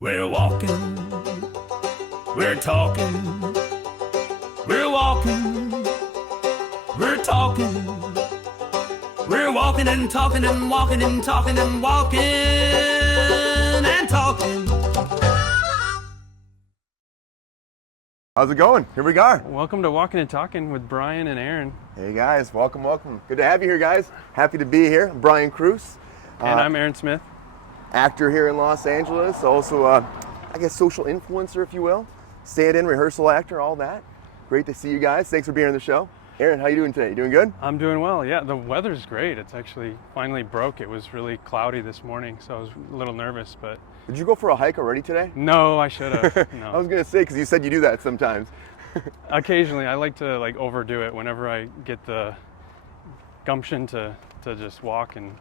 We're walking, we're talking, we're walking, we're talking, we're walking and talking and walking and talking and walking and talking. How's it going? Here we are. Welcome to Walkin Talkin with Brian and Aaron. Hey guys, welcome, welcome. Good to have you here, guys. Happy to be here. I'm Brian Cruz. And I'm Aaron Smith. Actor here in Los Angeles, also I guess social influencer, if you will. Stand-in, rehearsal actor, all that. Great to see you guys. Thanks for being on the show. Aaron, how you doing today? You doing good? I'm doing well. Yeah, the weather's great. It's actually finally broke. It was really cloudy this morning, so I was a little nervous, but... Did you go for a hike already today? No, I should have. No. I was gonna say, because you said you do that sometimes. Occasionally, I like to overdo it whenever I get the gumption to just walk, and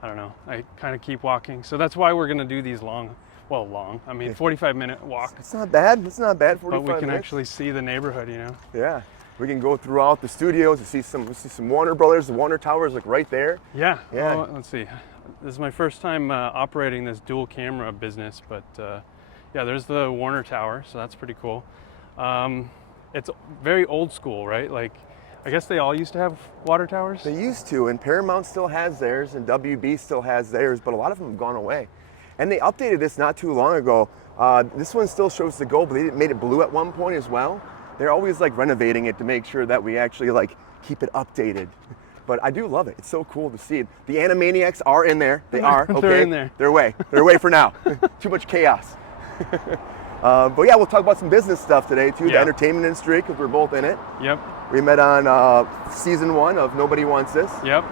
I don't know, I kind of keep walking. So that's why we're gonna do these long, I mean 45-minute walk. It's not bad, 45 minutes. But we can actually see the neighborhood, you know? Yeah, we can go throughout the studios to see some Warner Brothers. The Warner Tower is like right there. Yeah, Yeah. Well, let's see. This is my first time operating this dual camera business, but yeah, there's the Warner Tower, so that's pretty cool. It's very old school, right? Like, I guess they all used to have water towers? They used to, and Paramount still has theirs, and WB still has theirs, but a lot of them have gone away. And they updated this not too long ago. This one still shows the gold, but they made it blue at one point as well. They're always like renovating it to make sure that we actually like keep it updated. But I do love it. It's so cool to see it. The Animaniacs are in there. They are, okay. They're in there. They're away. They're away for now. Too much chaos. But yeah, we'll talk about some business stuff today too, the Yeah. entertainment industry, because we're both in it. Yep, We met on season 1 of Nobody Wants This. yep.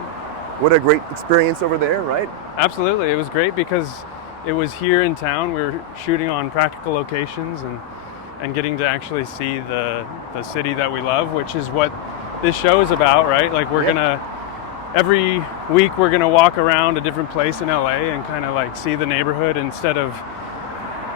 What a great experience over there, right? Absolutely. It was great because it was here in town. We were shooting on practical locations and getting to actually see the city that we love, which is what this show is about, right? Like every week we're gonna walk around a different place in LA and kind of like see the neighborhood instead of,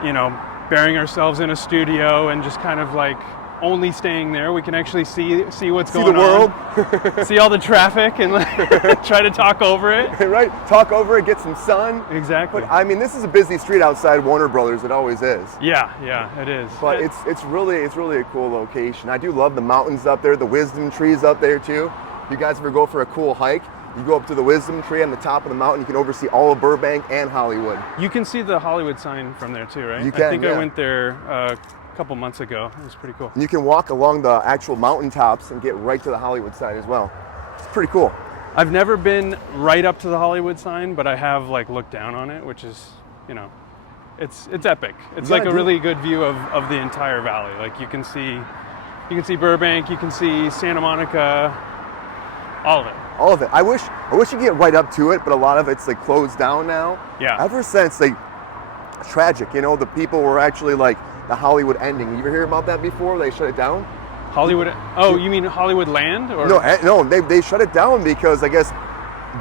you know, burying ourselves in a studio and just kind of like only staying there. We can actually see what's going on. See the world. See all the traffic and like try to talk over it. Right? Talk over it, get some sun. Exactly. But I mean, this is a busy street outside Warner Brothers. It always is. Yeah, it is. But it's really a cool location. I do love the mountains up there, the wisdom trees up there too. You guys ever go for a cool hike? You go up to the wisdom tree on the top of the mountain. You can oversee all of Burbank and Hollywood. You can see the Hollywood sign from there too, right? You can, I think yeah. I went there a couple months ago. It was pretty cool. And you can walk along the actual mountaintops and get right to the Hollywood side as well. It's pretty cool. I've never been right up to the Hollywood sign, but I have like looked down on it, which is, you know, it's epic. It's like a really good view of the entire valley. Like you can see Burbank, you can see Santa Monica, all of it. All of it. I wish you could get right up to it, but a lot of it's like closed down now. Yeah. Ever since like tragic, you know, the people were actually like the Hollywood ending. You ever hear about that before? They shut it down? Hollywood. Oh, you mean Hollywood Land? Or? No, they shut it down because I guess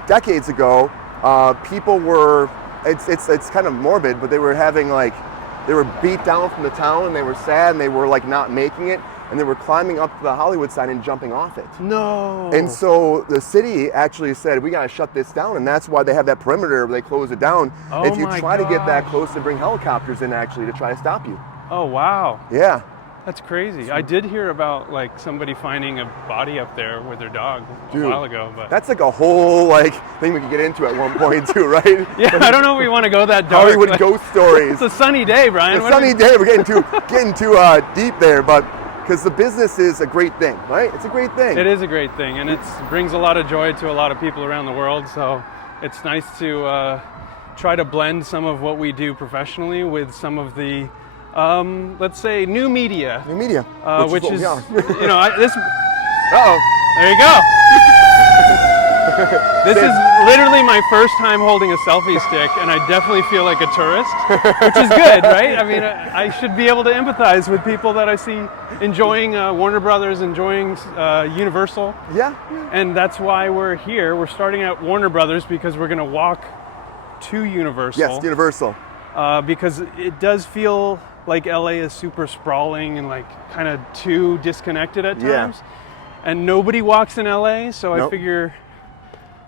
decades ago, people were. It's kind of morbid, but they were having like they were beat down from the town and they were sad and they were like not making it. And they were climbing up to the Hollywood sign and jumping off it. No. And so the city actually said, we got to shut this down. And that's why they have that perimeter where they close it down. Oh if you my try to get that gosh. close, to bring helicopters in actually to try to stop you. Oh, wow. Yeah. That's crazy. I did hear about like somebody finding a body up there with their dog Dude, a while ago, but that's like a whole like thing we could get into at one point too, right? yeah, I don't know if we want to go that dark. Hollywood like, ghost stories. It's a sunny day, Brian. It's a sunny day. We're getting too deep there, but because the business is a great thing, right? It's a great thing. It is a great thing, and it brings a lot of joy to a lot of people around the world. So it's nice to try to blend some of what we do professionally with some of the, let's say, new media. New media, which is, what we are. you know, this. Uh-oh. There you go. This is literally my first time holding a selfie stick, and I definitely feel like a tourist, which is good, right? I mean, I should be able to empathize with people that I see enjoying Warner Brothers, enjoying Universal. Yeah. And that's why we're here. We're starting at Warner Brothers because we're going to walk to Universal. Yes, Universal. Because it does feel like LA is super sprawling and like kind of too disconnected at times. Yeah. And nobody walks in LA, so Nope. I figure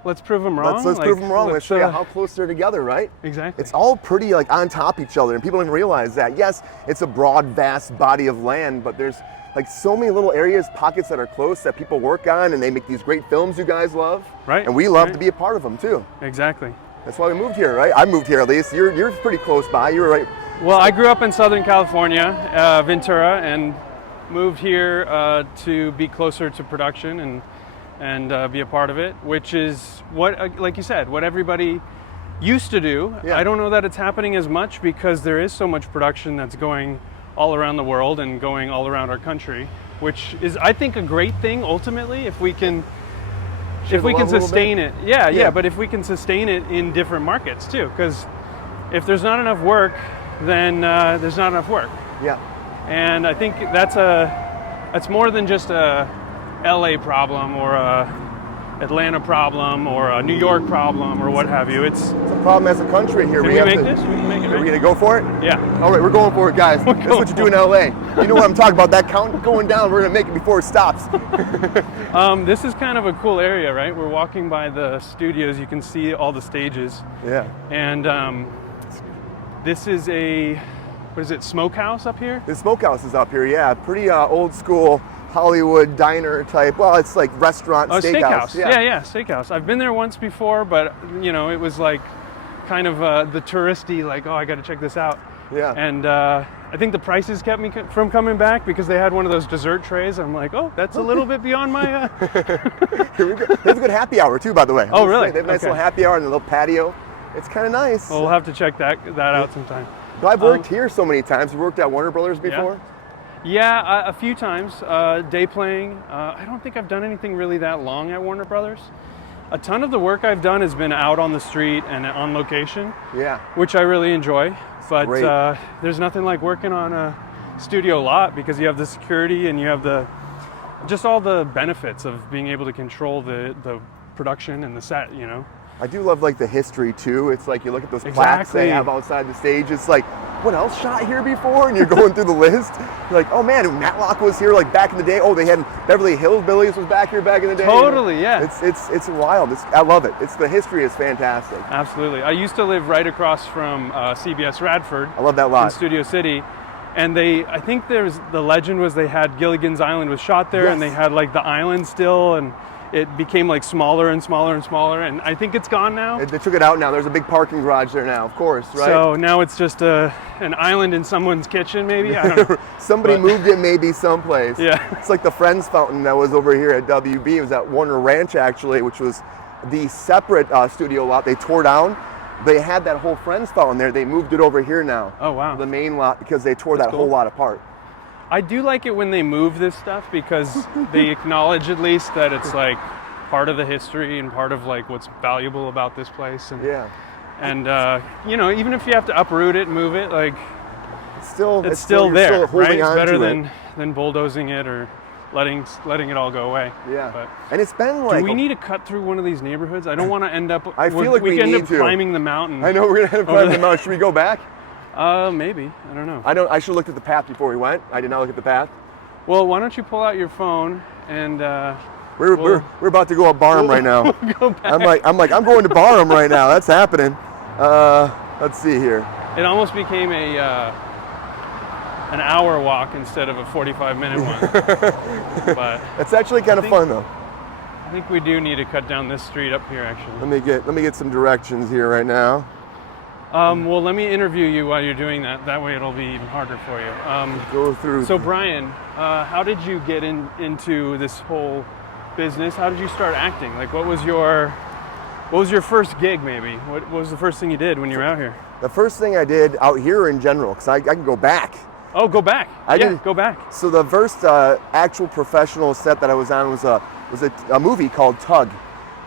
let's prove them wrong. Let's prove them wrong. Let's show you uh, how close they're together, right? Exactly. It's all pretty like on top of each other, and people don't realize that. Yes, it's a broad, vast body of land, but there's like so many little areas, pockets that are close that people work on, and they make these great films you guys love. Right. And we love right. to be a part of them too. Exactly. That's why we moved here, right? I moved here at least. You're pretty close by. You were right. Well, I grew up in Southern California, Ventura, and moved here to be closer to production and be a part of it, which is what, like you said, what everybody used to do. Yeah. I don't know that it's happening as much because there is so much production that's going all around the world and going all around our country, which is, I think, a great thing ultimately if we can sustain it. Yeah, but if we can sustain it in different markets too, because if there's not enough work, then there's not enough work. Yeah. And I think that's more than just a LA problem or a Atlanta problem or a New York problem or what have you. It's a problem as a country here. Can we make this? We can make it. Are we Right? gonna go for it? Yeah. All right, we're going for it, guys. That's what you do in LA. You know what I'm talking about? That count going down. We're gonna make it before it stops. This is kind of a cool area, right? We're walking by the studios. You can see all the stages. Yeah. And this is what is it, smokehouse up here? The smokehouse is up here. Yeah, pretty old school Hollywood diner type. Well, it's like restaurant, steakhouse. Yeah, steakhouse. I've been there once before, but it was like kind of the touristy, like, oh, I got to check this out. Yeah. And I think the prices kept me from coming back because they had one of those dessert trays. I'm like, oh, that's a little bit beyond my. Here we go. They have a good happy hour too, by the way. Oh, really? They have a nice little happy hour and a little patio. It's kind of nice. Well, we'll have to check that out sometime. But I've worked here so many times. You worked at Warner Brothers before? Yeah, a few times. Day playing. I don't think I've done anything really that long at Warner Brothers. A ton of the work I've done has been out on the street and on location. Yeah. Which I really enjoy. But great. There's nothing like working on a studio lot because you have the security and you have just all the benefits of being able to control the production and the set, I do love like the history too. It's like you look at those plaques they have outside the stage. It's like, what else shot here before? And you're going through the list. You're like, oh man, Matlock was here like back in the day. Oh, they had Beverly Hillbillies was back here back in the day. Totally, yeah. It's wild. I love it. The history is fantastic. Absolutely. I used to live right across from CBS Radford. I love that lot. In Studio City. And I think the legend was they had Gilligan's Island was shot there, Yes. and they had like the island still, and it became like smaller and smaller and smaller, and I think it's gone now. They took it out now. There's a big parking garage there now, of course, right? So now it's just an island in someone's kitchen, maybe? I don't know. Somebody moved it maybe someplace. Yeah. It's like the Friends fountain that was over here at WB. It was at Warner Ranch, actually, which was the separate studio lot they tore down. They had that whole Friends fountain there. They moved it over here now. Oh, wow. The main lot, because they tore That's that cool. whole lot apart. I do like it when they move this stuff because they acknowledge at least that it's like part of the history and part of like what's valuable about this place. And, Yeah. And even if you have to uproot it and move it, like It's still you're there, still holding right? It's on better to it. than bulldozing it or letting it all go away. Yeah. But And it's been like do we need to cut through one of these neighborhoods? I don't want to end up. I feel like we end need up to. climbing the mountain. I know we're gonna have to climb the mountain. Should we go back? Maybe. I don't know. I should have looked at the path before we went. I did not look at the path. Well, why don't you pull out your phone and We're about to go up Barham right now. go back. I'm going to Barham right now. That's happening. Let's see here. It almost became an hour walk instead of a 45-minute one. But It's actually kind of fun though. I think we do need to cut down this street up here, actually. Let me get some directions here right now. Well, let me interview you while you're doing that. That way it'll be even harder for you. Go through. So Brian, how did you get into this whole business? How did you start acting? Like, what was your first gig, maybe? What was the first thing you did when you were out here? The first thing I did out here in general, because I can go back. Oh, go back. Go back. So the first actual professional set that I was on was a movie called Tug,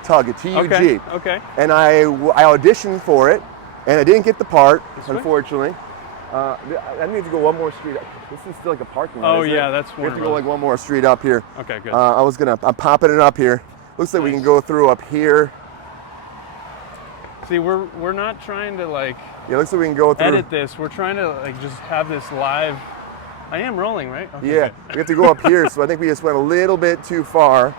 a T-U-G. Okay. And I auditioned for it, and I didn't get the part, unfortunately. I need to go one more street up. This is still like a parking lot. Oh isn't yeah, it? that's We have to go like one more street up here. Okay, good. I'm popping it up here. Looks like we can go through up here. See, we're not trying to like Yeah, looks like we can go through. edit this. We're trying to like just have this live. I am rolling, right? Okay, Yeah, good. we have to go up here, so I think we just went a little bit too far.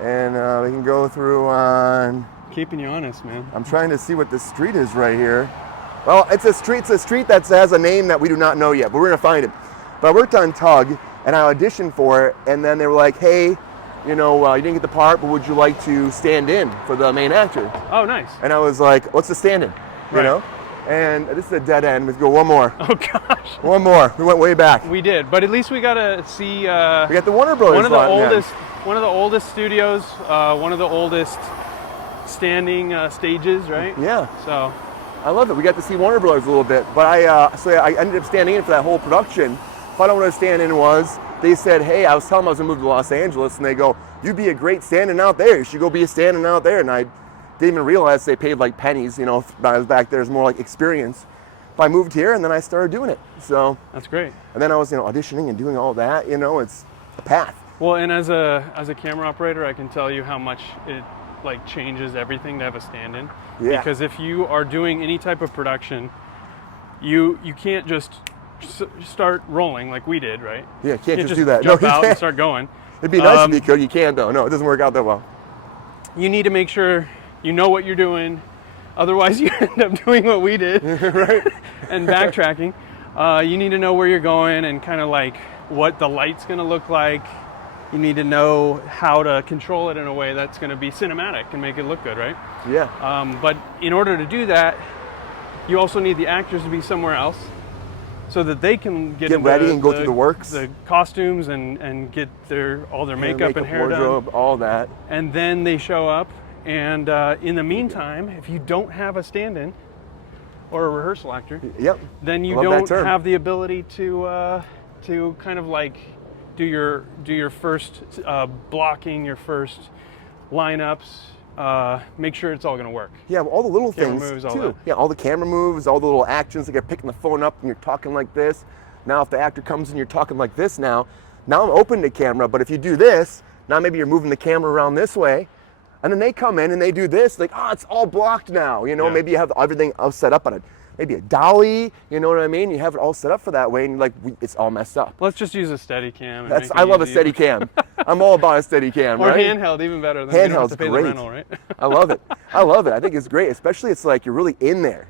And we can go through on. Keeping you honest, man. I'm trying to see what this street is right here. Well, it's a street that has a name that we do not know yet, but we're gonna find it. But I worked on Tug, and I auditioned for it, and then they were like, hey, you didn't get the part, but would you like to stand in for the main actor? Oh, nice. And I was like, what's the stand-in? You know? And this is a dead end. Let's go one more. Oh gosh. One more. We went way back. We did, but at least we got to see. We got the Warner Brothers. One of the oldest studios, one of the oldest standing stages, right? Yeah. So. I love it. We got to see Warner Brothers a little bit, but I ended up standing in for that whole production. Found out what a stand-in was. They said, hey, I was telling them I was gonna move to Los Angeles, and they go, you'd be a great stand-in out there. You should go be a stand-in out there. And I didn't even realize they paid like pennies, when I was back there. It was more like experience. But I moved here, and then I started doing it. So that's great. And then I was, auditioning and doing all that. It's a path. Well, and as a camera operator, I can tell you how much it changes everything to have a stand-in. Yeah. Because if you are doing any type of production, you can't just start rolling like we did, right? Yeah, you can't just do that. Jump No, you out can't. and start going. It'd be nice if you could. You can't though. No, it doesn't work out that well. You need to make sure you know what you're doing. Otherwise, you end up doing what we did, right? And backtracking. You need to know where you're going and kind of like what the light's going to look like. You need to know how to control it in a way that's going to be cinematic and make it look good, right? Yeah. But in order to do that, you also need the actors to be somewhere else so that they can get ready and go through the works, the costumes, and get all their makeup and hair wardrobe, done, all that. And then they show up. And in the meantime, if you don't have a stand-in or a rehearsal actor, yep, then you don't have the ability to kind of like do your first blocking, your first lineups, make sure it's all going to work. Yeah, all the little camera things moves, all too. that. Yeah, all the camera moves, all the little actions, like you're picking the phone up and you're talking like this. Now if the actor comes and you're talking like this now I'm open to camera, but if you do this, now maybe you're moving the camera around this way, and then they come in and they do this, like, it's all blocked now, Yeah. Maybe you have everything all set up on it. Maybe a dolly, you know what I mean? You have it all set up for that way, and it's all messed up. Let's just use a steady cam. I love a steady cam. I'm all about a steady cam, or right? handheld, even better. Then Handheld's you don't have to pay great. The rental, right? I love it. I think it's great, especially it's like you're really in there,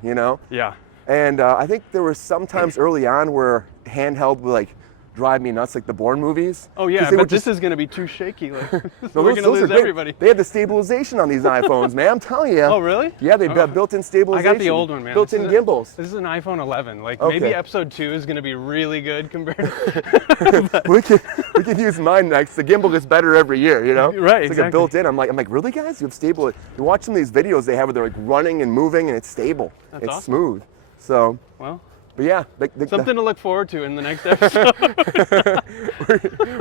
Yeah. And I think there were some times early on where handheld would drive me nuts, like the Bourne movies. Oh yeah, but this is going to be too shaky. We're going to lose everybody. They have the stabilization on these iPhones, man. I'm telling you. Oh really? Yeah, they've got built-in stabilization. I got the old one, man. Built-in gimbals. This is an iPhone 11. Okay. Maybe episode 2 is going to be really good compared to. we can use mine next. The gimbal gets better every year, Right. It's exactly. like a built-in. I'm like, really, guys? You have stable. You watch some of these videos they have where they're running and moving, and it's stable. That's it's awesome. Smooth. So. Well. But yeah, something to look forward to in the next episode.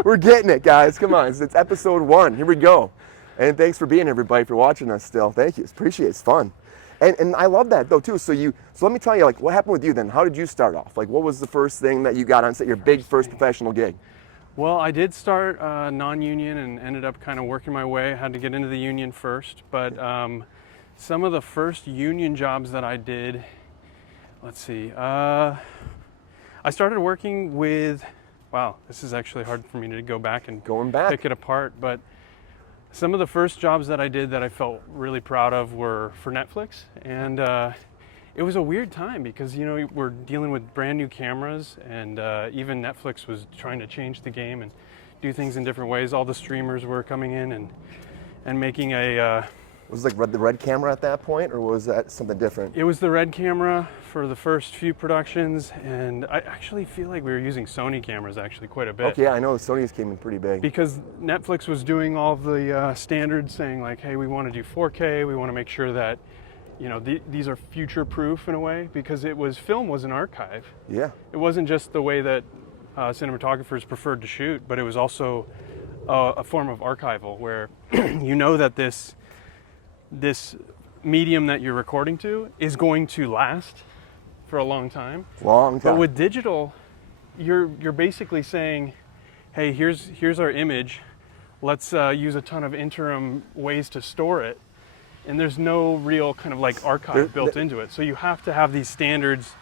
we're getting it, guys. Come on, it's episode 1. Here we go. And thanks for being here, everybody, for watching us still. Thank you. Appreciate it. It's fun. And I love that though too. So let me tell you, what happened with you then? How did you start off? What was the first thing that you got on set, your big first professional gig? Well, I did start non-union and ended up kind of working my way. I had to get into the union first, but some of the first union jobs that I did. Let's see. I started working with. Wow, this is actually hard for me to go back and pick it apart. But some of the first jobs that I did that I felt really proud of were for Netflix, and it was a weird time because we're dealing with brand new cameras, and even Netflix was trying to change the game and do things in different ways. All the streamers were coming in and making a. Was it the red camera at that point, or was that something different? It was the red camera for the first few productions, and I actually feel like we were using Sony cameras actually quite a bit. Okay, yeah, I know Sony's came in pretty big. Because Netflix was doing all of the standards saying hey, we want to do 4K, we want to make sure that, these are future-proof in a way, because film was an archive. Yeah. It wasn't just the way that cinematographers preferred to shoot, but it was also a form of archival where that this medium that you're recording to is going to last for a long time. But with digital, you're basically saying, hey, here's our image. Let's use a ton of interim ways to store it. And there's no real kind of archive built into it. So you have to have these standards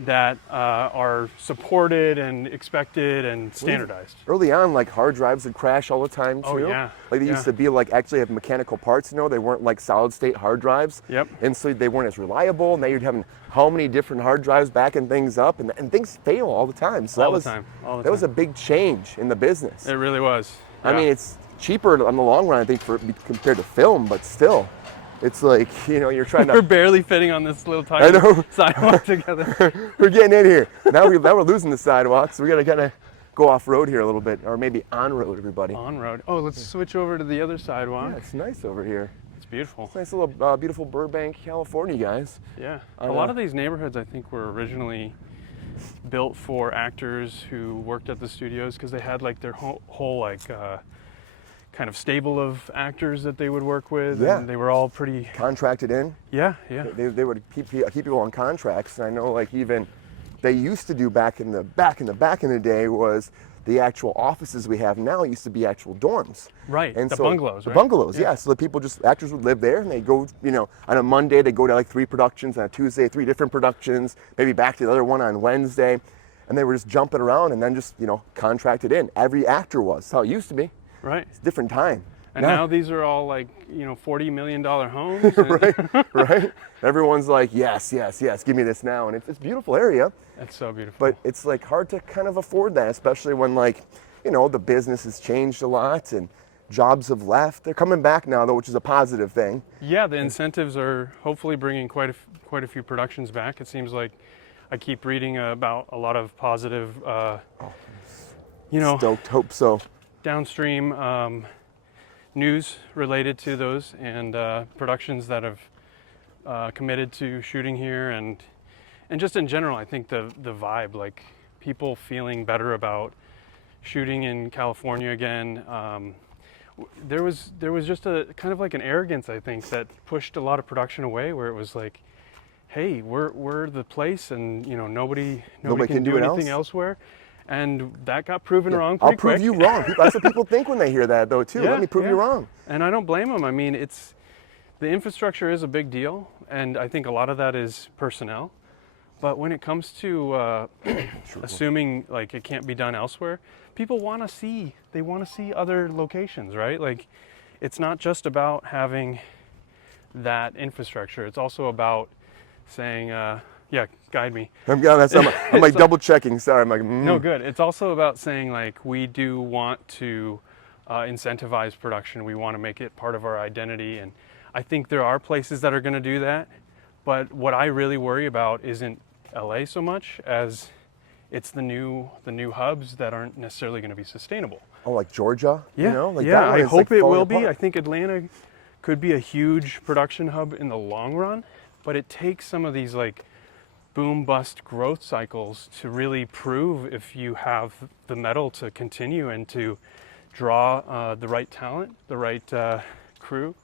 that are supported and expected and standardized. Early on, like hard drives would crash all the time too. Oh, yeah. Like they used to be like actually have mechanical parts, they weren't like solid state hard drives. Yep. And so they weren't as reliable. Now you'd have how many different hard drives backing things up, and things fail all the time. So All that the was time. All the that was time. a big change in the business. It really was. I Yeah. mean, it's cheaper on the long run, I think, compared to film, but still, it's like, you're trying We're to. barely fitting on this little I tiny know. sidewalk together. We're getting in here. Now we're losing the sidewalk, so we got to kind of go off road here a little bit, or maybe on road, everybody. On road. Oh, let's switch over to the other sidewalk. Yeah, it's nice over here. It's beautiful. It's nice little beautiful Burbank, California, guys. Yeah. I A know. lot of these neighborhoods, I think, were originally built for actors who worked at the studios because they had like their whole like kind of stable of actors that they would work with. Yeah. And they were all pretty. Contracted in. Yeah. Yeah. They would keep people on contracts. And I know, like, even they used to do back in the day was the actual offices we have now used to be actual dorms. Right. And the so bungalows. the Right? bungalows, yeah. So the people actors would live there, and they go, on a Monday they go to like 3 productions, on a Tuesday 3 different productions, maybe back to the other one on Wednesday, and they were just jumping around and then just contracted in. Every actor was. That's how it used to be. Right. It's a different time. And now these are all like $40 million homes. And Right? Everyone's like, yes, give me this now, and it's a beautiful area. That's so beautiful. But it's like hard to kind of afford that, especially when the business has changed a lot and jobs have left. They're coming back now though, which is a positive thing. Yeah, the incentives are hopefully bringing quite a few productions back. It seems like I keep reading about a lot of positive, Stoked, hope so. downstream news related to those and productions that have committed to shooting here and just in general, I think the vibe, like people feeling better about shooting in California again. There was just a kind of like an arrogance, I think, that pushed a lot of production away, where it was like, hey, we're the place, and nobody can do anything elsewhere. And that got proven wrong pretty quick. I'll prove you wrong. That's what people think when they hear that, though, too. Let me prove you wrong. And I don't blame them. I mean, the infrastructure is a big deal, and I think a lot of that is personnel. But when it comes to assuming like it can't be done elsewhere, people want to see other locations, right? Like, it's not just about having that infrastructure. It's also about saying, guide me. I'm like double checking. Sorry, I'm like, No, good. It's also about saying, like, we do want to incentivize production. We want to make it part of our identity. And I think there are places that are going to do that. But what I really worry about isn't LA so much as it's the new hubs that aren't necessarily going to be sustainable. Oh, like Georgia? Yeah, I hope it will be. I think Atlanta could be a huge production hub in the long run, but it takes some of these like boom bust growth cycles to really prove if you have the mettle to continue and to draw the right talent, the right crew,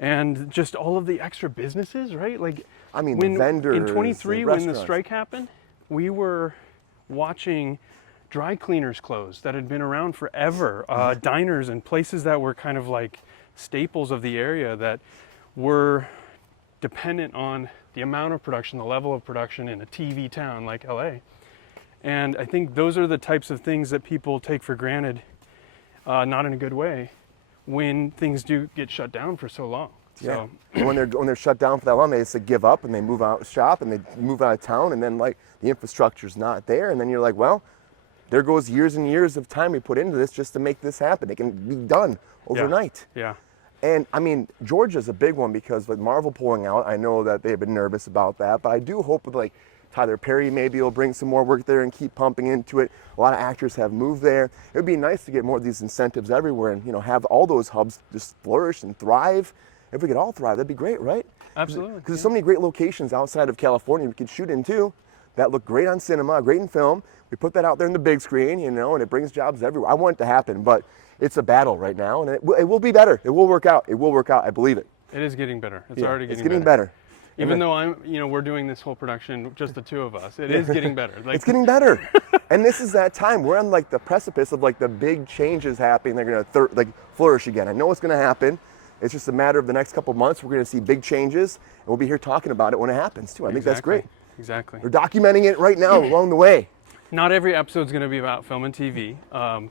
and just all of the extra businesses, right? Like, I mean, the vendors, in 23, the when the restaurants. strike happened, we were watching dry cleaners close that had been around forever, diners and places that were kind of like staples of the area that were dependent on the amount of production, the level of production in a TV town like LA. And I think those are the types of things that people take for granted, not in a good way, when things do get shut down for so long. Yeah. So And when they're shut down for that long, they just give up and they move out shop and they move out of town, and then like the infrastructure's not there, and then you're like, well, there goes years and years of time we put into this just to make this happen. It can be done overnight. yeah. And I mean, Georgia's a big one because with Marvel pulling out, I know that they've been nervous about that, but I do hope with like Tyler Perry maybe will bring some more work there and keep pumping into it. A lot of actors have moved there. It would be nice to get more of these incentives everywhere and have all those hubs just flourish and thrive. If we could all thrive, that'd be great, right? Absolutely. Because there's so many great locations outside of California we could shoot in too that look great on cinema, great in film. We put that out there in the big screen, and it brings jobs everywhere. I want it to happen, but it's a battle right now, and it will be better. It will work out. It will work out. I believe it. It is getting better. It's already It's getting getting better. Even though we're doing this whole production, just the two of us, it is getting better. Like, It's getting better. And this is that time. We're on like the precipice of like the big changes happening. They're going to flourish again. I know it's going to happen. It's just a matter of the next couple of months. We're going to see big changes, and we'll be here talking about it when it happens too. I think that's great. exactly. They're documenting it right now along the way. Not every episode's going to be about film and TV,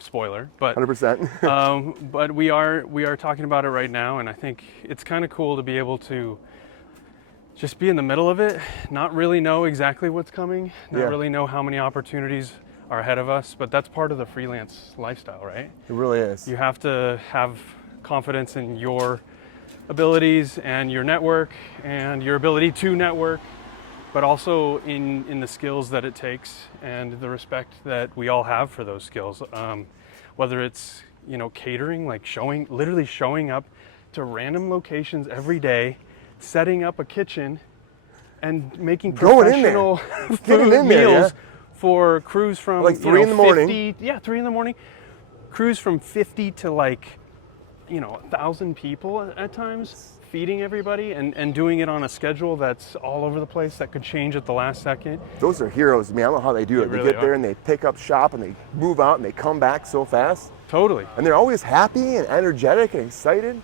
spoiler, but 100%. but we are talking about it right now, and I think it's kind of cool to be able to just be in the middle of it, not really know exactly what's coming, not really know how many opportunities are ahead of us, but that's part of the freelance lifestyle, right? It really is. You have to have confidence in your abilities and your network and your ability to network, but also in the skills that it takes and the respect that we all have for those skills. Whether it's, you know, catering, like literally showing up to random locations every day, setting up a kitchen and making professional food meals for crews from like 3 in the morning. 3 in the morning. Crews from 50 to 1,000 people at times, feeding everybody and doing it on a schedule that's all over the place, that could change at the last second. Those are heroes, man. I don't know how they do it. They really get there and they pick up shop and they move out and they come back so fast. Totally. And they're always happy and energetic and excited.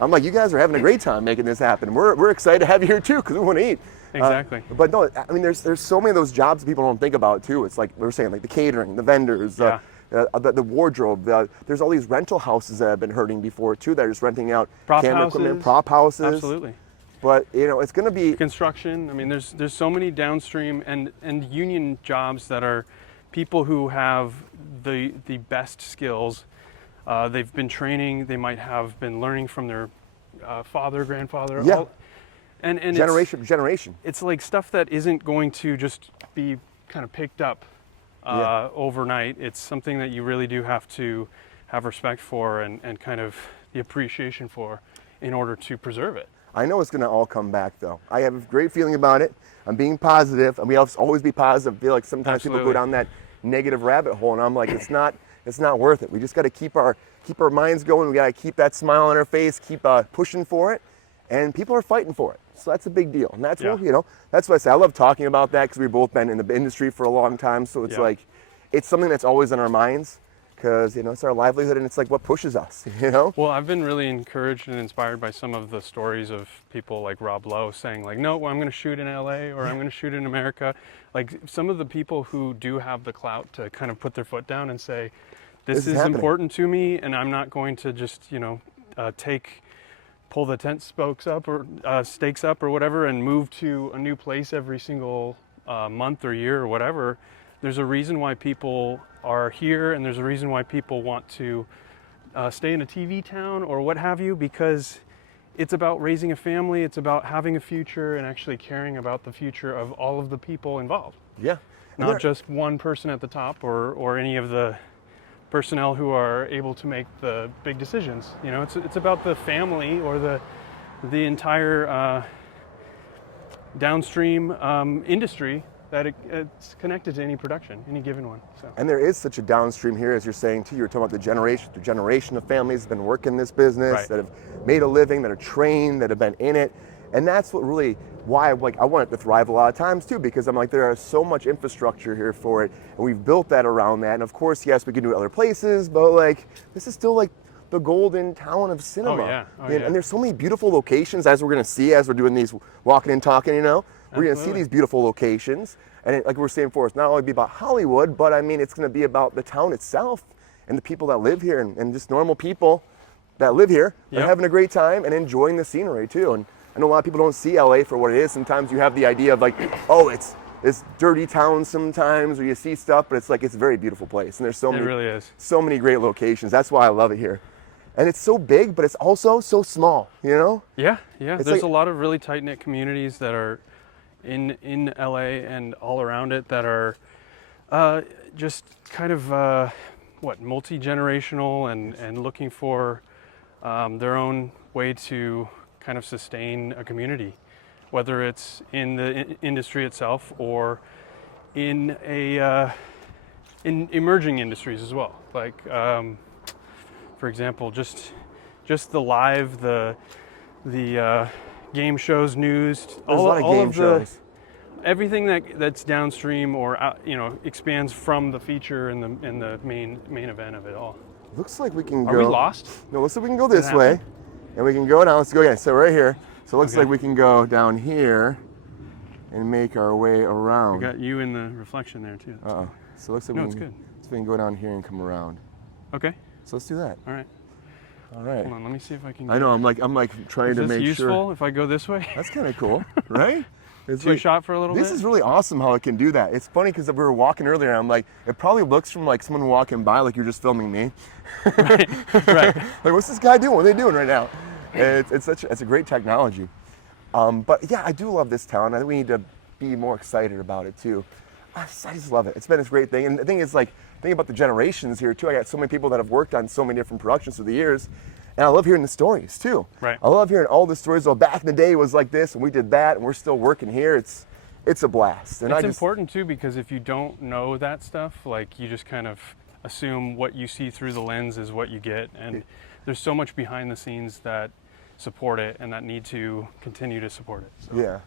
I'm like, you guys are having a great time making this happen. We're excited to have you here too, because we want to eat. Exactly. But no, I mean, there's so many of those jobs that people don't think about too. It's like we were saying, like the catering, the vendors, the wardrobe. There's all these rental houses that have been hurting before too. That are just renting out camera equipment, prop houses. Absolutely. But you know, it's going to be construction. I mean, there's so many downstream and union jobs that are people who have the best skills. They've been training. They might have been learning from their father, grandfather. Yeah. And generation to generation. It's like stuff that isn't going to just be kind of picked up overnight. It's something that you really do have to have respect for and kind of the appreciation for in order to preserve it. I know it's going to all come back though. I have a great feeling about it. I'm being positive, and we have to always be positive. I feel like sometimes people go down that negative rabbit hole, and I'm like, it's not worth it. We just got to keep our minds going. We got to keep that smile on our face, keep pushing for it, and people are fighting for it. So that's a big deal, and that's what, you know, that's what I say. I love talking about that because we've both been in the industry for a long time. So it's like, it's something that's always in our minds because, you know, it's our livelihood and it's like what pushes us, you know? Well, I've been really encouraged and inspired by some of the stories of people like Rob Lowe saying like, no, well, I'm going to shoot in LA or I'm going to shoot in America. Like some of the people who do have the clout to kind of put their foot down and say, this is important to me, and I'm not going to just, you know, pull the tent spokes up or stakes up or whatever and move to a new place every single month or year or whatever. There's a reason why people are here, and there's a reason why people want to stay in a TV town or what have you, because it's about raising a family, it's about having a future and actually caring about the future of all of the people involved. Yeah. Not just one person at the top or any of the personnel who are able to make the big decisions. You know, it's about the family or the entire downstream industry that it's connected to any production, any given one. So. And there is such a downstream here, as you're saying too. You're talking about the generation of families that have been working this business, that have made a living, that are trained, that have been in it. And that's what really why I want it to thrive a lot of times too, because I'm like, there is so much infrastructure here for it, and we've built that around that. And of course, yes, we can do it other places, but like this is still like the golden town of cinema. And there's so many beautiful locations, as we're gonna see as we're doing these walking and talking, you know. We're gonna see these beautiful locations, and like we're saying before, it's not only be about Hollywood, but I mean it's gonna be about the town itself and the people that live here, and just normal people that live here are having a great time and enjoying the scenery too. And I know a lot of people don't see LA for what it is. Sometimes you have the idea of like, oh, it's dirty town sometimes, or you see stuff, but it's like it's a very beautiful place, and there's so many great locations. That's why I love it here. And it's so big, but it's also so small, you know? Yeah. There's a lot of really tight-knit communities that are in LA and all around it that are just kind of multi-generational and looking for their own way to kind of sustain a community, whether it's in the industry itself or in emerging industries as well. Like, for example, just the live, the game shows, news, all of the everything that's downstream or expands from the feature and the main event of it all. Looks like we can go. Are we lost? No, looks like we can go this way, and we can go down. Let's go again. So right here. So it looks like we can go down here, and make our way We around. got you in the reflection there too. Uh-oh. So it looks like No, we it's can, good. so we can go down here and come around. Okay. So let's do that. All right. All right. Hold on. Let me see if I can. I know. I'm like trying Is to this make useful sure. if I go this way? That's kind of cool, right? It's Two shot for a little This bit. is really awesome how it can do that. It's funny because we were walking earlier, and I'm like, it probably looks from like someone walking by, like you're just filming me. Right. Right. Like, what's this guy doing? What are they doing right now? And it's a great technology. But yeah, I do love this town. I think we need to be more excited about it too. I just love it. It's been this great thing. And the thing is, like, think about the generations here too. I got so many people that have worked on so many different productions through the years. And I love hearing the stories too. Right. I love hearing all the stories. Well, back in the day it was like this and we did that and we're still working here. It's a blast. And It's important too, because if you don't know that stuff, like, you just kind of assume what you see through the lens is what you get. And there's so much behind the scenes that support it and that need to continue to support it. So. Yeah.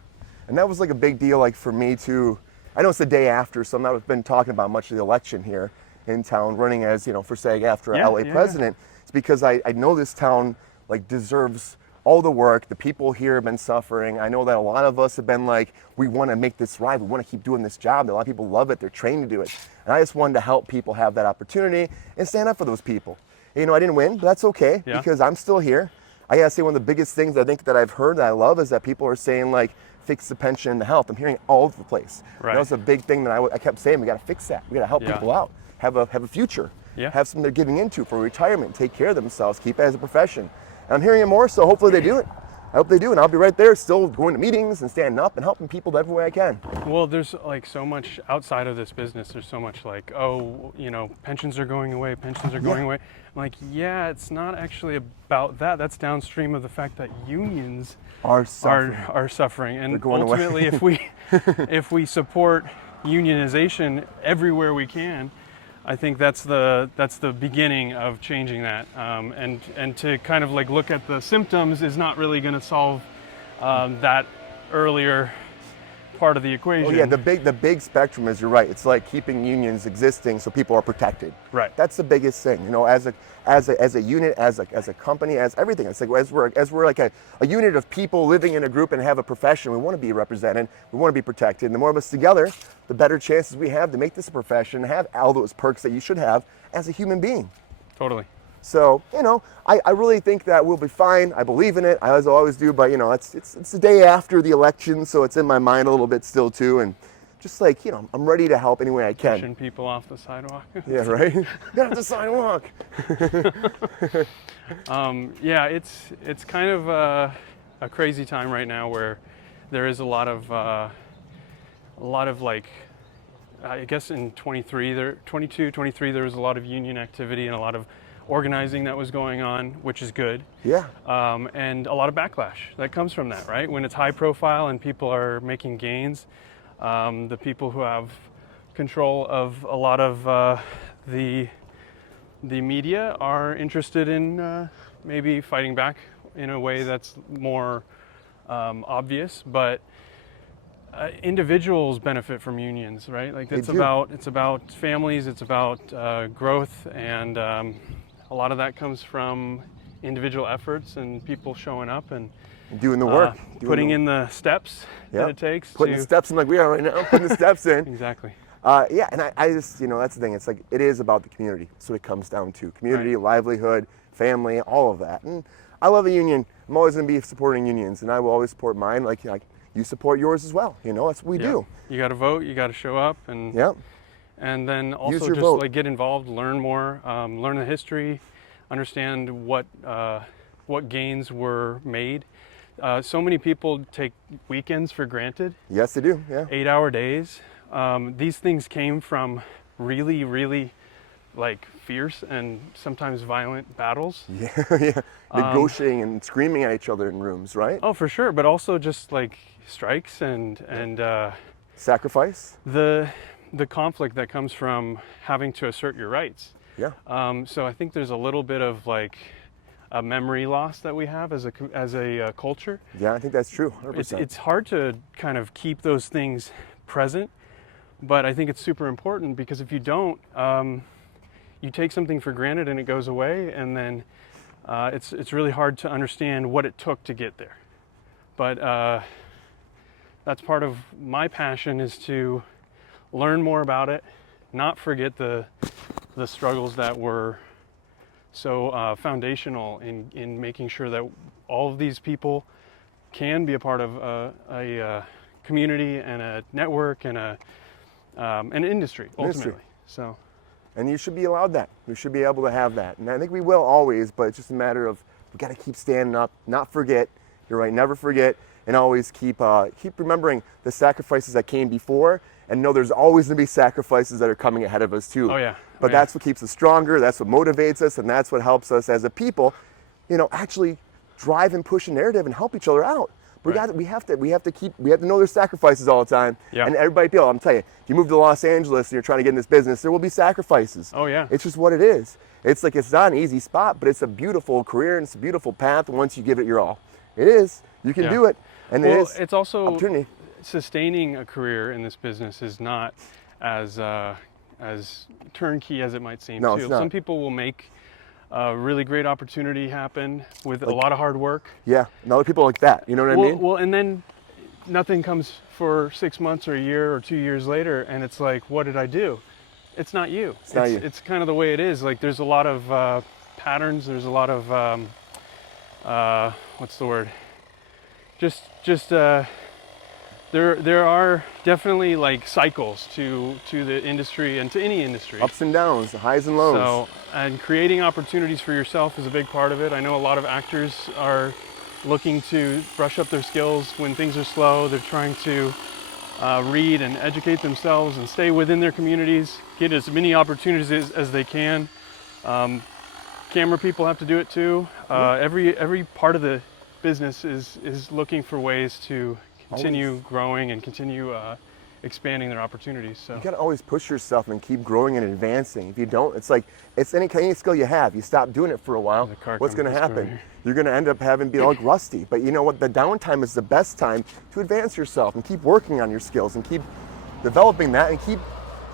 And that was like a big deal, like, for me too. I know it's the day after, so I'm not been talking about much of the election here in town, running as, for SAG-AFTRA Yeah, LA yeah. president. It's because I know this town, like, deserves all the work. The people here have been suffering. I know that a lot of us have been like, we want to make this right. We want to keep doing this job. A lot of people love it. They're trained to do it. And I just wanted to help people have that opportunity and stand up for those people. I didn't win, but that's okay Yeah. because I'm still here. I gotta say, one of the biggest things I think that I've heard that I love is that people are saying, like, fix the pension and the health. I'm hearing it all over the place. Right. That was a big thing that I kept saying. We gotta fix that. We gotta help Yeah. people out. Have a future. Yeah. Have something they're getting into for retirement. Take care of themselves. Keep it as a profession. And I'm hearing it more, so hopefully they do it. I hope they do, and I'll be right there, still going to meetings and standing up and helping people every way I can. Well, there's like so much outside of this business. There's so much like, oh, pensions are going away, pensions are going away. I'm like, yeah, it's not actually about that. That's downstream of the fact that unions Are suffering. are suffering. And They're going away. ultimately, if we support unionization everywhere we can, I think that's the beginning of changing that. And to kind of like look at the symptoms is not really going to solve that earlier part of the equation. Oh yeah, the big spectrum is, you're right. It's like keeping unions existing so people are protected. Right. That's the biggest thing. As a unit, as a company, as everything. It's like as we're like a unit of people living in a group and have a profession, we want to be represented, we want to be protected. And the more of us together, the better chances we have to make this a profession, have all those perks that you should have as a human being. Totally. So, I really think that we'll be fine. I believe in it, as I always do, but it's the day after the election, so it's in my mind a little bit still too, and just like, I'm ready to help any way I can. Pushing people off the sidewalk. Yeah, right? Get off the sidewalk. Yeah, it's kind of a crazy time right now where there is a lot of like, I guess in 22, 23, there was a lot of union activity and a lot of organizing that was going on, which is good. Yeah. And a lot of backlash that comes from that, right? When it's high profile and people are making gains, the people who have control of a lot of the media are interested in maybe fighting back in a way that's more obvious, but individuals benefit from unions, right? Like it's about families, it's about growth, and a lot of that comes from individual efforts and people showing up and Doing the work. putting in the steps that it takes. Putting the steps in like we are right now, putting the steps in. Exactly. Yeah, and I just, that's the thing. It's like, it is about the community. That's what it comes down to. Community, Right. livelihood, family, all of that. And I love a union. I'm always going to be supporting unions, and I will always support mine. Like you support yours as well. That's what we do. You got to vote. You got to show up, and Yep. and then also your just vote. like get involved, learn more, learn the history, understand what gains were made. So many people take weekends for granted. Yes, they do. Yeah. 8-hour days. These things came from really, really like fierce and sometimes violent battles. Yeah, yeah. Negotiating and screaming at each other in rooms, right? Oh, for sure. But also just like strikes and Sacrifice. the conflict that comes from having to assert your rights. Yeah. So I think there's a little bit of like a memory loss that we have as a culture. Yeah, I think that's true. 100%. It's hard to kind of keep those things present, but I think it's super important because if you don't, you take something for granted and it goes away, and then it's really hard to understand what it took to get there. But that's part of my passion, is to learn more about it, not forget the struggles that were so foundational in making sure that all of these people can be a part of a community and a network and an industry ultimately. So, and you should be allowed that. We should be able to have that, and I think we will always. But it's just a matter of we got to keep standing up, not forget. You're right, never forget, and always keep remembering the sacrifices that came before, and know there's always going to be sacrifices that are coming ahead of us too. oh yeah. But that's what keeps us stronger. That's what motivates us, and that's what helps us as a people, actually drive and push a narrative and help each other out. We have to know there's sacrifices all the time. Yeah. And everybody, I'm telling you, if you move to Los Angeles and you're trying to get in this business, there will be sacrifices. Oh yeah. It's just what it is. It's like it's not an easy spot, but it's a beautiful career and it's a beautiful path once you give it your all. It is. You can do it. And it's also opportunity. Sustaining a career in this business is not as turnkey as it might seem. No, too. it's not. Some people will make a really great opportunity happen with a lot of hard work. Yeah, and other people like that. You know what I mean? Well, and then nothing comes for 6 months or a year or 2 years later, and it's like, what did I do? It's not you. It's not you. It's kind of the way it is. Like, there's a lot of patterns. There's a lot of what's the word? There are definitely like cycles to the industry and to any industry. Ups and downs, highs and lows. So, and creating opportunities for yourself is a big part of it. I know a lot of actors are looking to brush up their skills when things are slow. They're trying to read and educate themselves and stay within their communities, get as many opportunities as they can. Camera people have to do it too. Every part of the business is looking for ways to continue growing and continue expanding their opportunities. So you gotta always push yourself and keep growing and advancing. If you don't, it's like any skill you have. You stop doing it for a while, what's gonna happen? You're gonna end up be like rusty. But you know what? The downtime is the best time to advance yourself and keep working on your skills and keep developing that and keep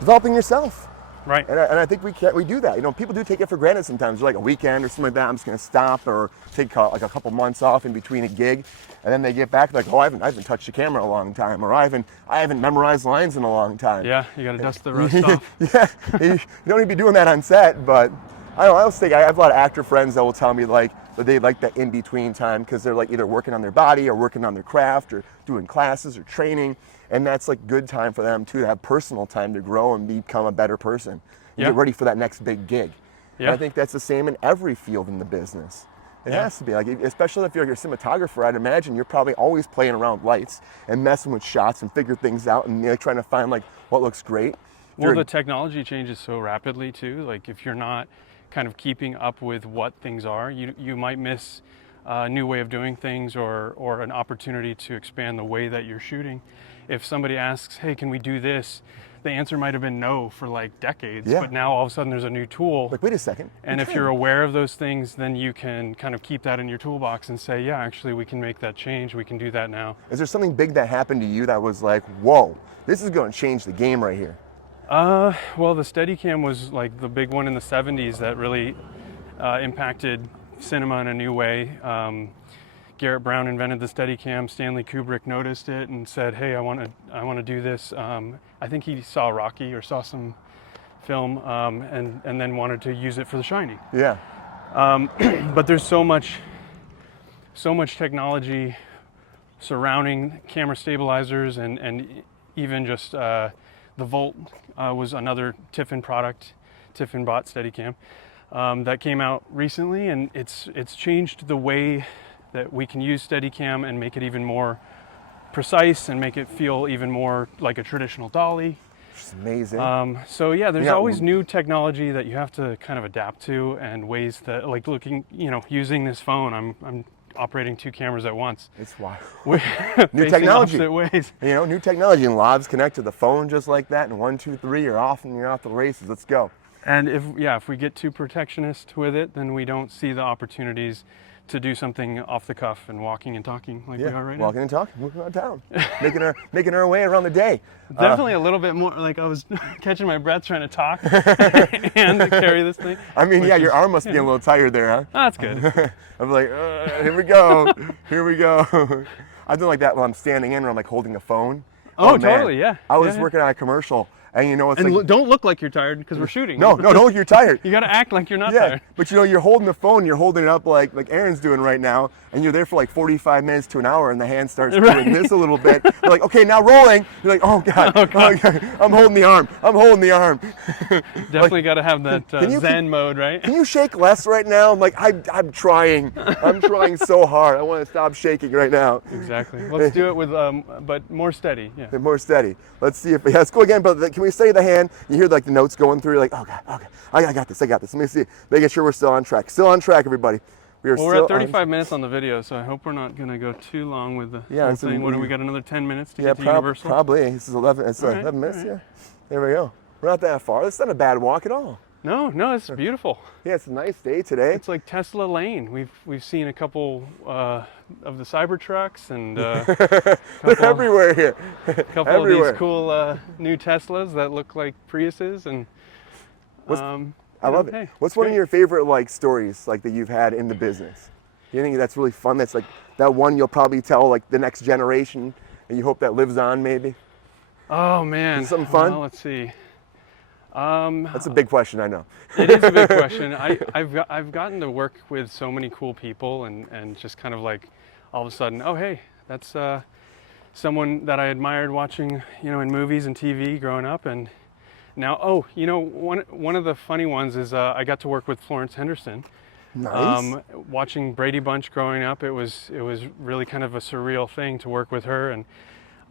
developing yourself. Right. And I think we do that. People do take it for granted sometimes. Like a weekend or something like that, I'm just gonna stop or take like a couple months off in between a gig, and then they get back like, oh, I haven't touched the camera in a long time, or I haven't memorized lines in a long time. Yeah, you gotta dust the rust off. Yeah, you don't need to be doing that on set, but I always think I have a lot of actor friends that will tell me like that they like that in between time because they're like either working on their body or working on their craft or doing classes or training. And that's like good time for them too, to have personal time to grow and become a better person. And get ready for that next big gig. Yeah. And I think that's the same in every field in the business. It has to be, like, especially if you're a cinematographer. I'd imagine you're probably always playing around with lights and messing with shots and figure things out and trying to find like what looks great. Well, the technology changes so rapidly too. Like if you're not kind of keeping up with what things are, you might miss a new way of doing things or an opportunity to expand the way that you're shooting. If somebody asks, hey, can we do this? The answer might have been no for like decades, but now all of a sudden there's a new tool. Like, wait a second. And if you're aware of those things, then you can kind of keep that in your toolbox and say, yeah, actually we can make that change. We can do that now. Is there something big that happened to you that was like, whoa, this is going to change the game right here? Well, the Steadicam was like the big one in the 70s that really impacted cinema in a new way. Garrett Brown invented the Steadicam. Stanley Kubrick noticed it and said, "Hey, I want to do this." I think he saw Rocky or saw some film, and then wanted to use it for The Shining. Yeah. But there's so much technology surrounding camera stabilizers and even just the Volt was another Tiffin product. Tiffin bought Steadicam that came out recently, and it's changed the way that we can use Steadicam and make it even more precise and make it feel even more like a traditional dolly. Which is amazing. So yeah, there's always new technology that you have to kind of adapt to, and ways that, like using this phone, I'm operating two cameras at once. It's wild. New technology. Opposite ways. New technology, and lavs connect to the phone just like that, and 1, 2, 3, you're off and you're off the races. Let's go. And if we get too protectionist with it, then we don't see the opportunities to do something off the cuff and walking and talking like we are right now. Walking and talking, moving around town, making our way around the day. Definitely a little bit more like I was catching my breath trying to talk and carry this thing. I mean, your arm must be a little tired there, huh? That's good. I'm like, here we go. I've done like that while I'm standing in, or I'm like holding a phone. Oh, man. totally, yeah. I was Yeah. working on a commercial, and you know, it's And like, don't look like you're tired because we're shooting. no, don't look, you're tired. You got to act like you're not Yeah, tired. but you know, you're holding the phone, you're holding it up like Aaron's doing right now, and you're there for like 45 minutes to an hour, and the hand starts doing this a little bit. You're like, okay, now rolling. You're like, oh God, Oh, God. I'm holding the arm. I'm holding the arm. Definitely got to have that you- Zen mode, right? Can you shake less right now? I'm like, I'm trying. I'm trying so hard. I want to stop shaking right now. Exactly. Let's do it with, but more steady. Yeah. They're more steady. Let's see if, let's go again, but can we steady the hand? You hear like the notes going through, you're like, oh God, okay, I got this. Let me see, making sure we're still on track. Still on track, everybody. We're still at 35 minutes on the video, so I hope we're not going to go too long with the whole so thing. What do we got? Another 10 minutes to Yeah, get to Universal? probably. This is 11. It's All right, 11 minutes. all right. Yeah. There we go. We're not that far. It's not a bad walk at all. No, it's beautiful. Yeah, it's a nice day today. It's like Tesla Lane. We've seen a couple of the Cybertrucks and They're everywhere here. a couple everywhere. of these cool new Teslas that look like Priuses and. I love it. Hey, What's one of great. your favorite like stories like that you've had in the business? You think that's really fun? That's like that one you'll probably tell like the next generation, and you hope that lives on maybe. Oh man, Is it something fun? Well, let's see. That's a big question, I know. It is a big question. I've gotten to work with so many cool people and just kind of like all of a sudden, oh hey, that's someone that I admired watching, in movies and TV growing up, and now one of the funny ones is I got to work with Florence Henderson. Nice. Watching Brady Bunch growing up, it was really kind of a surreal thing to work with her,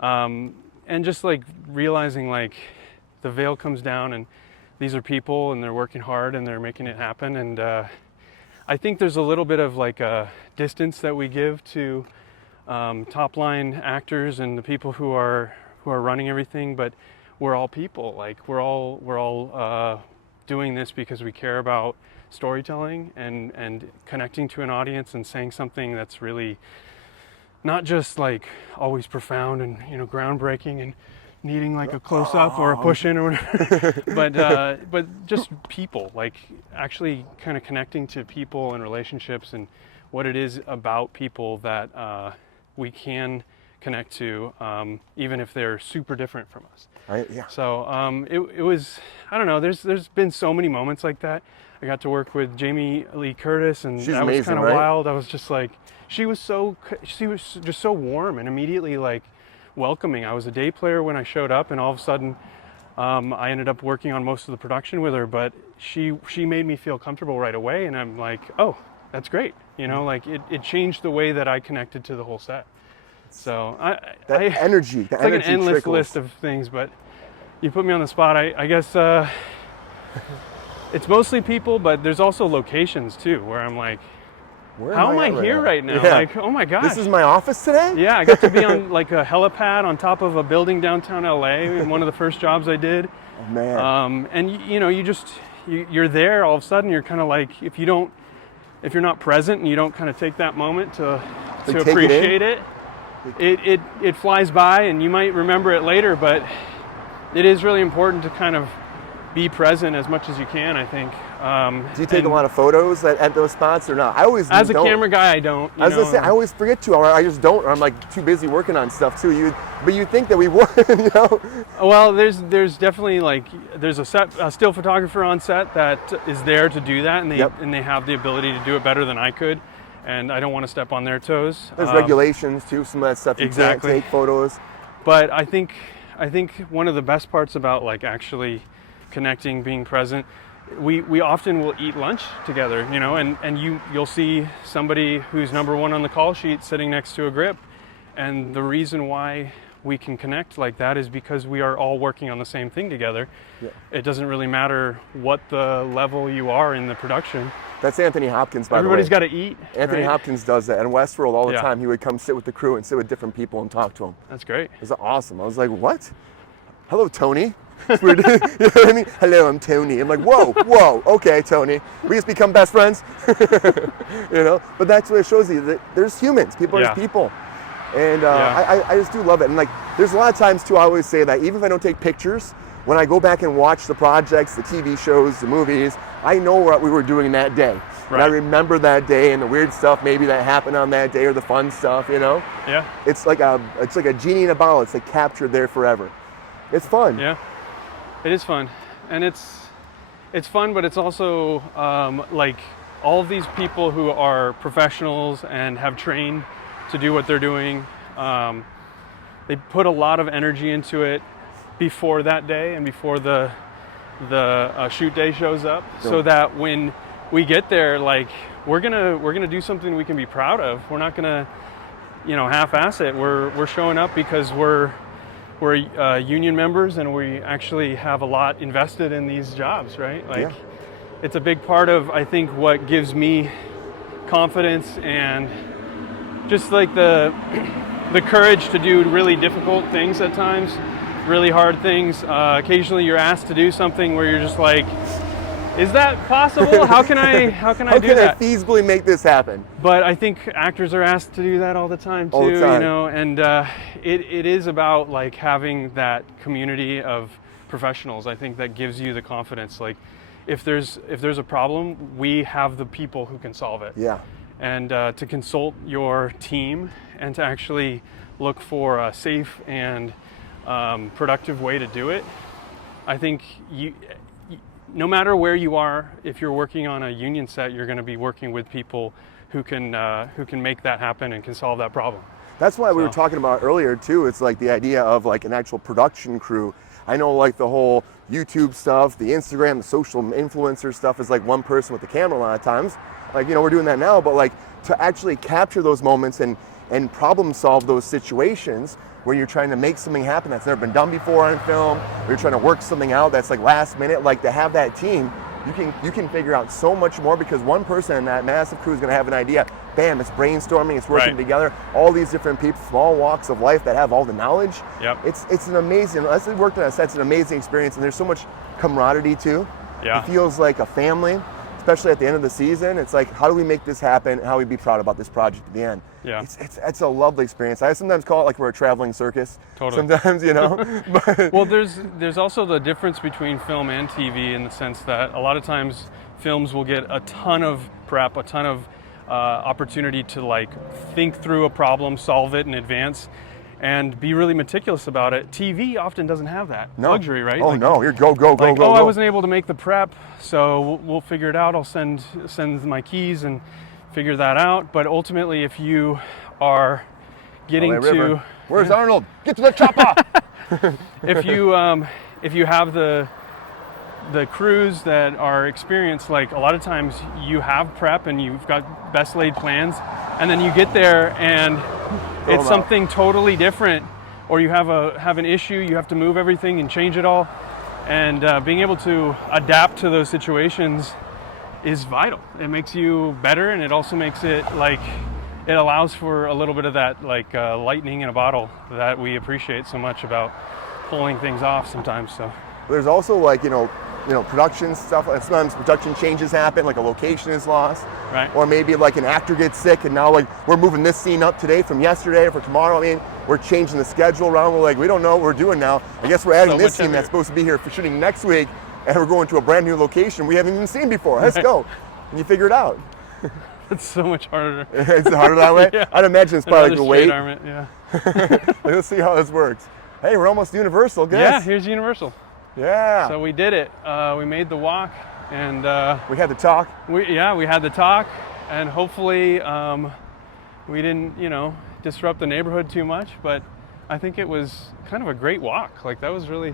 and just like realizing like the veil comes down and these are people and they're working hard and they're making it happen, and I think there's a little bit of like a distance that we give to top line actors and the people who are running everything, but we're all people. Like we're all doing this because we care about storytelling and connecting to an audience and saying something that's really not just like always profound and groundbreaking and needing like a close up or a push in or whatever, but just people, like actually kind of connecting to people and relationships and what it is about people that we can connect to, even if they're super different from us. Yeah. So it was, I don't know, there's been so many moments like that. I got to work with Jamie Lee Curtis, and She's that amazing, was kind of right? wild. I was just like, she was just so warm and immediately like welcoming. I was a day player when I showed up, and all of a sudden I ended up working on most of the production with her, but she made me feel comfortable right away, and I'm like, oh, that's great. Like it changed the way that I connected to the whole set. So energy. it's like an endless list of things, but you put me on the spot. I guess it's mostly people, but there's also locations too, where I'm like, how am I here right now? Yeah. Like, oh my gosh. This is my office today? Yeah, I got to be on like a helipad on top of a building downtown LA, in one of the first jobs I did. Oh, man. And you're there, all of a sudden you're kind of like, if you're not present and you don't kind of take that moment to take it appreciate it flies by, and you might remember it later, but it is really important to kind of be present as much as you can, I think. Do you take a lot of photos at those spots or not? I always As a don't. camera guy, I don't. I was gonna say, I always forget to, or I just don't, or I'm like too busy working on stuff too. But you think that we would, Well, there's definitely like, there's a still photographer on set that is there to do that, and they have the ability to do it better than I could, and I don't want to step on their toes. There's regulations too, some of that stuff you Exactly. can't take photos. But I think one of the best parts about like actually connecting, being present, we often will eat lunch together, and you'll see somebody who's number one on the call sheet sitting next to a grip, and the reason why we can connect like that is because we are all working on the same thing together. Yeah. It doesn't really matter what the level you are in the production. That's Anthony Hopkins, by the way. Everybody's got to eat. Anthony right? Hopkins does that in Westworld all the Yeah. time. He would come sit with the crew and sit with different people and talk to them. That's great. It was awesome. I was like, what? Hello, Tony. It's weird. You know what I mean? Hello, I'm Tony. I'm like, whoa, okay, Tony. We just become best friends. But that's what it shows you, that there's humans. People are just people. And I just do love it. And like, there's a lot of times too, I always say that even if I don't take pictures, when I go back and watch the projects, the TV shows, the movies, I know what we were doing that day. And I remember that day and the weird stuff maybe that happened on that day or the fun stuff, you know? Yeah. It's like a genie in a bottle. It's like captured there forever. It's fun. Yeah. It is fun. And it's fun, but it's also like all of these people who are professionals and have trained to do what they're doing, they put a lot of energy into it before that day and before the shoot day shows up, so that when we get there, like we're gonna do something we can be proud of. We're not gonna, half-ass it. We're showing up because we're union members and we actually have a lot invested in these jobs, right? Like, it's a big part of, I think, what gives me confidence and just like the courage to do really difficult things at times, really hard things. Occasionally you're asked to do something where you're just like, is that possible? How can I do that? How can I feasibly make this happen? But I think actors are asked to do that all the time too, and it is about like having that community of professionals. I think that gives you the confidence. Like, if there's a problem, we have the people who can solve it. Yeah. And to consult your team and to actually look for a safe and productive way to do it. I think no matter where you are, if you're working on a union set, you're going to be working with people who can make that happen and can solve that problem. That's why we were talking about earlier too. It's like the idea of like an actual production crew. I know like the whole YouTube stuff, the Instagram, the social influencer stuff is like one person with the camera a lot of times. Like, we're doing that now, but like to actually capture those moments and problem solve those situations where you're trying to make something happen that's never been done before on film, or you're trying to work something out that's like last minute, like to have that team, you can figure out so much more because one person in that massive crew is going to have an idea. Bam, it's brainstorming, it's working together. All these different people, small walks of life that have all the knowledge. Yep. It's an amazing, as we worked on a set, it's an amazing experience, and there's so much camaraderie too. Yeah. It feels like a family, especially at the end of the season. It's like, how do we make this happen? How do we be proud about this project at the end? Yeah. It's a lovely experience. I sometimes call it like we're a traveling circus. Totally. Sometimes, But well, there's also the difference between film and TV in the sense that a lot of times films will get a ton of prep, a ton of opportunity to like think through a problem, solve it in advance, and be really meticulous about it. TV often doesn't have that luxury, right? Oh, no, you're go. I wasn't able to make the prep, so we'll figure it out. I'll send my keys and figure that out. But ultimately, if you are getting to... Where's Arnold? Get to the chopper! If you have the crews that are experienced, like a lot of times you have prep and you've got best laid plans, and then you get there and it's something totally different, or you have an issue, you have to move everything and change it all, and being able to adapt to those situations is vital. It makes you better, and it also makes it like, it allows for a little bit of that like lightning in a bottle that we appreciate so much about pulling things off sometimes. So there's also like, production stuff, and sometimes production changes happen, like a location is lost, right? Or maybe like an actor gets sick and now like we're moving this scene up today from yesterday or for tomorrow. I mean, we're changing the schedule around. We're like, we don't know what we're doing now. I guess we're adding this scene that's supposed to be here for shooting next week, and we're going to a brand new location we haven't even seen before. Let's go. And you figure it out. It's so much harder. It's harder that way? Yeah. I'd imagine it's probably like the weight. Yeah. Let's see how this works. Hey, we're almost Universal, guys. Yeah, here's Universal. Yeah. So we did it. We made the walk, and we had the talk. We had the talk, and hopefully we didn't, disrupt the neighborhood too much. But I think it was kind of a great walk. Like, that was really,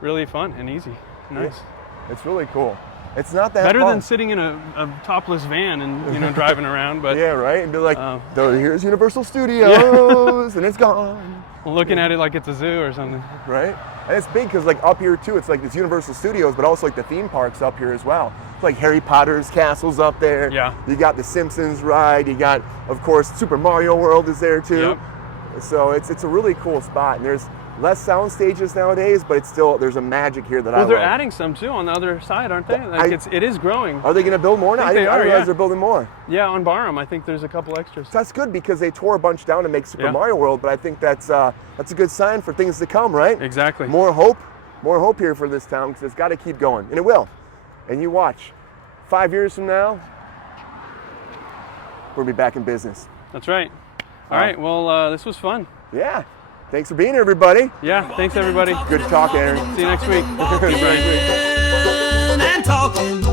really fun and easy. Nice. Yeah. It's really cool. It's not that better fun. than sitting in a topless van and driving around. But yeah, right. And be like, here's Universal Studios, and it's gone. Looking at it like it's a zoo or something. Right. And it's big because like up here too, it's like it's Universal Studios, but also like the theme parks up here as well. It's like Harry Potter's castle's up there. Yeah. You got the Simpsons ride. You got, of course, Super Mario World is there too. Yep. So it's a really cool spot, and there's less sound stages nowadays, but it's still, there's a magic here that I love. Well, they're adding some too on the other side, aren't they? Like it is growing. Are they going to build more now? I didn't realize they're building more. Yeah, on Barham, I think there's a couple extras. So that's good because they tore a bunch down to make Super Mario World, but I think that's a good sign for things to come, right? Exactly. More hope. more hope here for this town because it's got to keep going, and it will. And you watch, 5 years from now, we'll be back in business. That's right. All right. Well, this was fun. Yeah. Thanks for being here, everybody. Yeah. Thanks, everybody. Good to talk, Aaron. See you next week. Walking and talking.